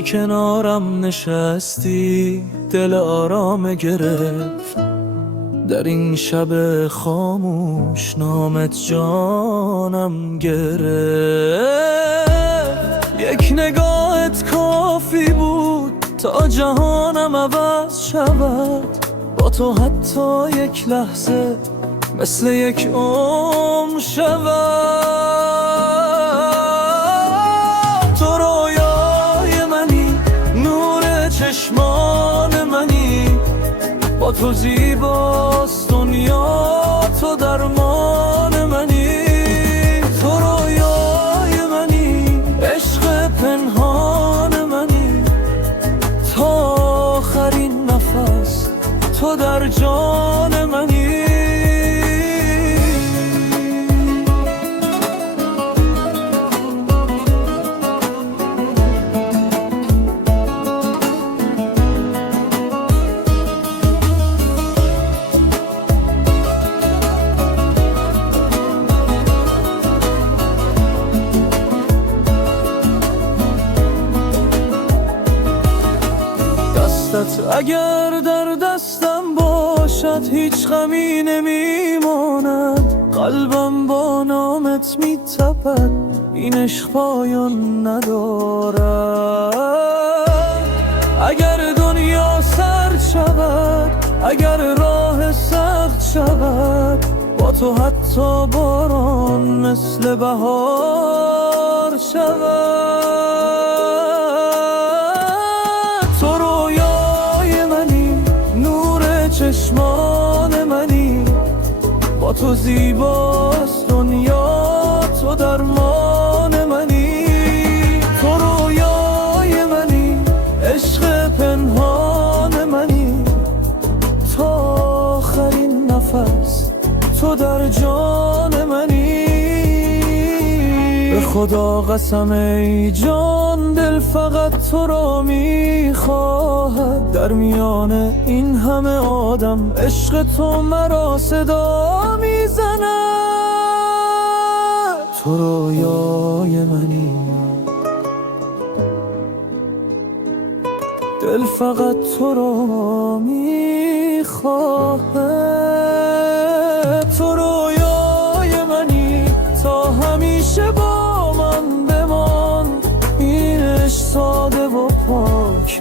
رفتی کنارم نشستی، دل آرام گرفت در این شب خاموش، نامت جانم گرفت. یک نگاهت کافی بود تا جهانم عوض شود، با تو حتی یک لحظه مثل یک عمر شود. تو رویای منی، نور چشمان منی، با تو زیباست دنیا، تو درمان منی. تو رویای منی، عشق پنهان منی، تا آخرین نفس تو در جان منی. اگر در دستم باشد هیچ غمی نمیماند، قلبم با نامت میتپد، این عشق پایان ندارد. اگر دنیا سرد شود، اگر راه سخت شود، با تو حتی باران مثل بهار شود. چشمان منی، با تو زیباست دنیا، تو درمان منی. تو رویای منی، عشق پنهان منی، تا آخرین نفس تو در جان منی. به خدا قسم ای جان، دل فقط تو را میخواهد، در میان این همه آدم عشق تو مرا صدا میزند. تو رویای منی، دل فقط تو را میخواهد. تو رویای منی، تا همیشه با من بمان، این عشق ساده و پاک